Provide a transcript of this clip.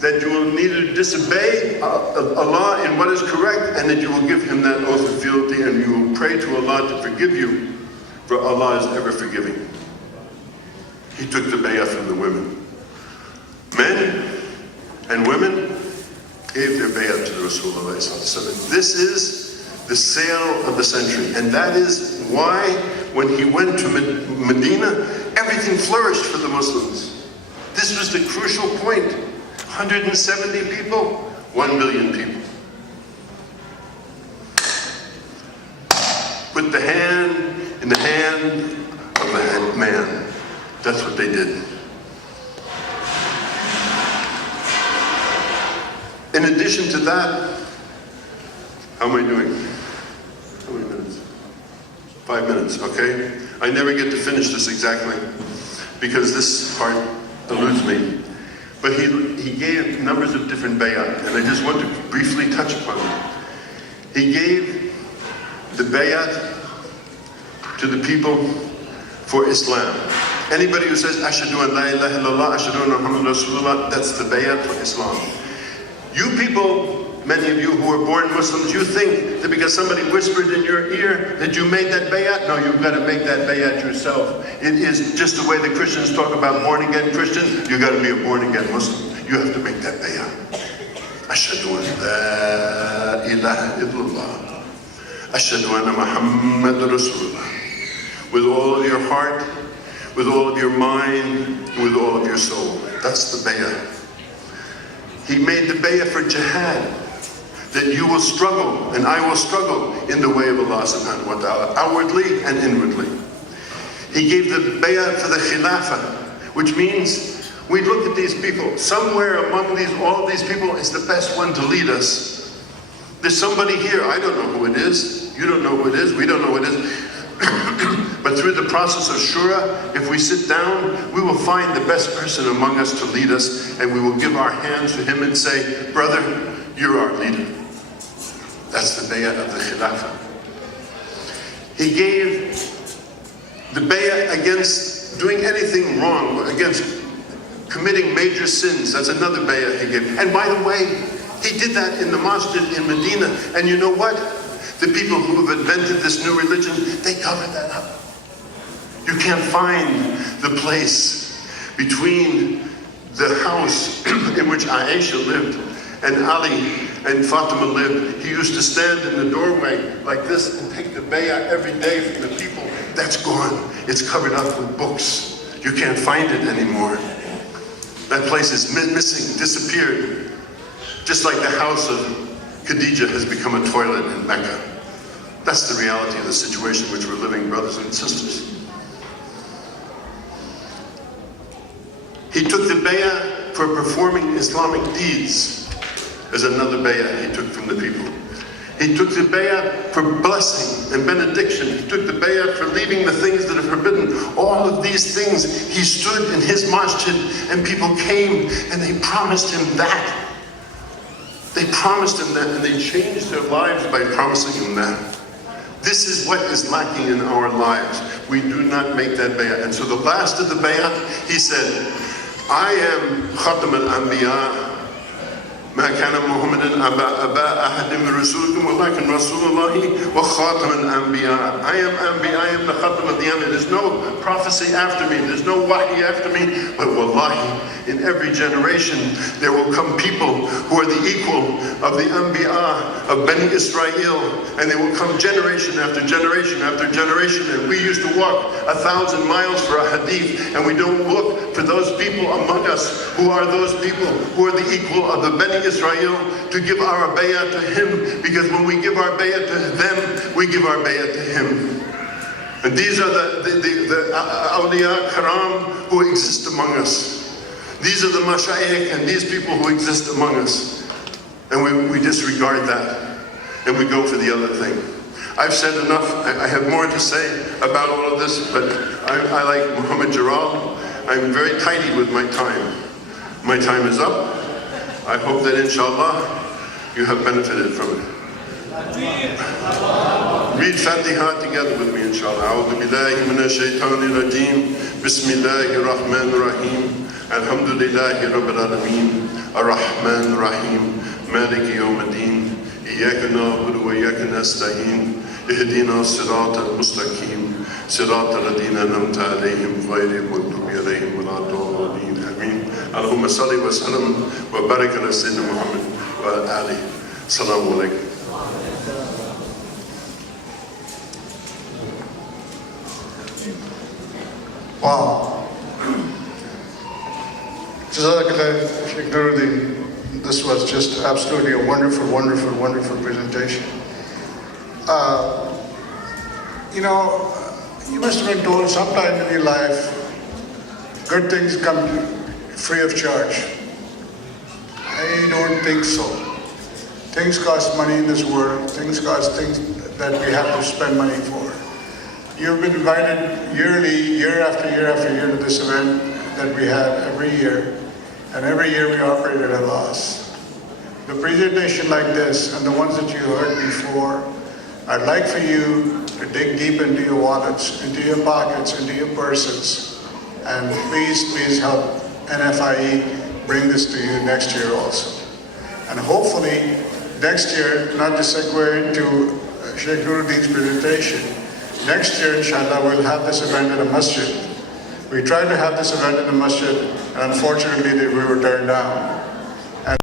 that you will neither disobey Allah in what is correct, and that you will give Him that oath of fealty, and you will pray to Allah to forgive you, for Allah is ever forgiving. He took the bay'ah from the women. Men and women gave their bay'ah to the Rasulullah. This is the sale of the century, and that is why when he went to Medina, everything flourished for the Muslims. This was the crucial point. 170 people, 1 billion people. Put the hand in the hand of the man. That's what they did. In addition to that, how am I doing? How many minutes? 5 minutes, okay? I never get to finish this exactly because this part eludes me. But he gave numbers of different bay'at, and I just want to briefly touch upon it. He gave the bay'at to the people for Islam. Anybody who says, Ashhadu an la ilaha illallah, Ashhadu anna Muhammadan Rasulullah, that's the bay'at for Islam. You people, many of you who are born Muslims, you think that because somebody whispered in your ear that you made that bay'at? No, you've got to make that bay'at yourself. It is just the way the Christians talk about born-again Christians. You've got to be a born-again Muslim. You have to make that bay'at. Ashhadu an la ilaha illallah. Ashhadu anna Muhammadan Rasulullah. With all of your heart, with all of your mind, and with all of your soul. That's the bay'ah. He made the bay'ah for jihad, that you will struggle, and I will struggle in the way of Allah subhanahu wa ta'ala, outwardly and inwardly. He gave the bay'ah for the khilafah, which means we look at these people. Somewhere among all of these people is the best one to lead us. There's somebody here, I don't know who it is, you don't know who it is, we don't know who it is. But through the process of shura, if we sit down, we will find the best person among us to lead us, and we will give our hands to him and say, brother, you're our leader. That's the bay'ah of the khilafah. He gave the bay'ah against doing anything wrong, against committing major sins. That's another bay'ah he gave. And by the way, he did that in the masjid in Medina. And you know what? The people who have invented this new religion, they covered that up. You can't find the place between the house in which Aisha lived and Ali and Fatima lived. He used to stand in the doorway like this and take the bay'ah every day from the people. That's gone. It's covered up with books. You can't find it anymore. That place is missing, disappeared. Just like the house of Khadijah has become a toilet in Mecca. That's the reality of the situation which we're living, brothers and sisters. He took the bay'ah for performing Islamic deeds. There's another bay'ah he took from the people. He took the bay'ah for blessing and benediction. He took the bay'ah for leaving the things that are forbidden. All of these things, he stood in his masjid and people came and they promised him that. They promised him that, and they changed their lives by promising him that. This is what is lacking in our lives. We do not make that bay'ah. And so the last of the bay'ah, he said, I am Khatam al-Anbiya. ما كان محمد أبا أحد من رسولكم ولكن رسول الله وخاتم الأنبياء. I am the Khatam of the Anbiya. There's no prophecy after me. There's no wahi after me. But wallahi, in every generation, there will come people who are the equal of the Anbiya of Bani Israel, and they will come generation after generation after generation. And we used to walk 1,000 miles for a hadith, and we don't look for those people among us who are those people who are the equal of the Bani Israel to give our bay'ah to him, because when we give our bay'ah to them, we give our bay'ah to him. And these are the awliya karam who exist among us. These are the mashayikh and these people who exist among us. And we disregard that and we go for the other thing. I've said enough. I have more to say about all of this, but I like Muhammad Jalal. I'm very tidy with my time. My time is up. I hope that inshallah you have benefited from it. Read Fatiha together with me inshallah. A'udhu billahi minash shaitanir rajim. Bismillahir rahmanir rahim. Alhamdulillahi Rabbil Alameen, Ar-Rahman Ar-Rahim, Maliki Yawmiddin, Iyyaka na'budu wa iyyaka nasta'in, Ihdina as-sirata al-mustaqim, sirata alladhina an'amta alayhim, ghayril maghdubi alayhim waladdallin. Ameen. Allahumma salli wa sallim wa barik ala Sayyidina Muhammad wa ala alihi. Assalamu alaikum. Wow. Jazakallah, Shaykh Nooruddeen. This was just absolutely a wonderful, wonderful, wonderful presentation. You know, you must have been told sometime in your life, good things come free of charge. I don't think so. Things cost money in this world. Things cost things that we have to spend money for. You've been invited yearly, year after year after year to this event that we have every year. And every year we operate at a loss. The presentation like this and the ones that you heard before, I'd like for you to dig deep into your wallets, into your pockets, into your purses. And please, please help NFIE bring this to you next year also. And hopefully, next year, not to segue into Shaykh Nooruddeen's presentation, next year, inshallah, we'll have this event at a masjid. We tried to have this event in the masjid, and unfortunately, we were turned down. And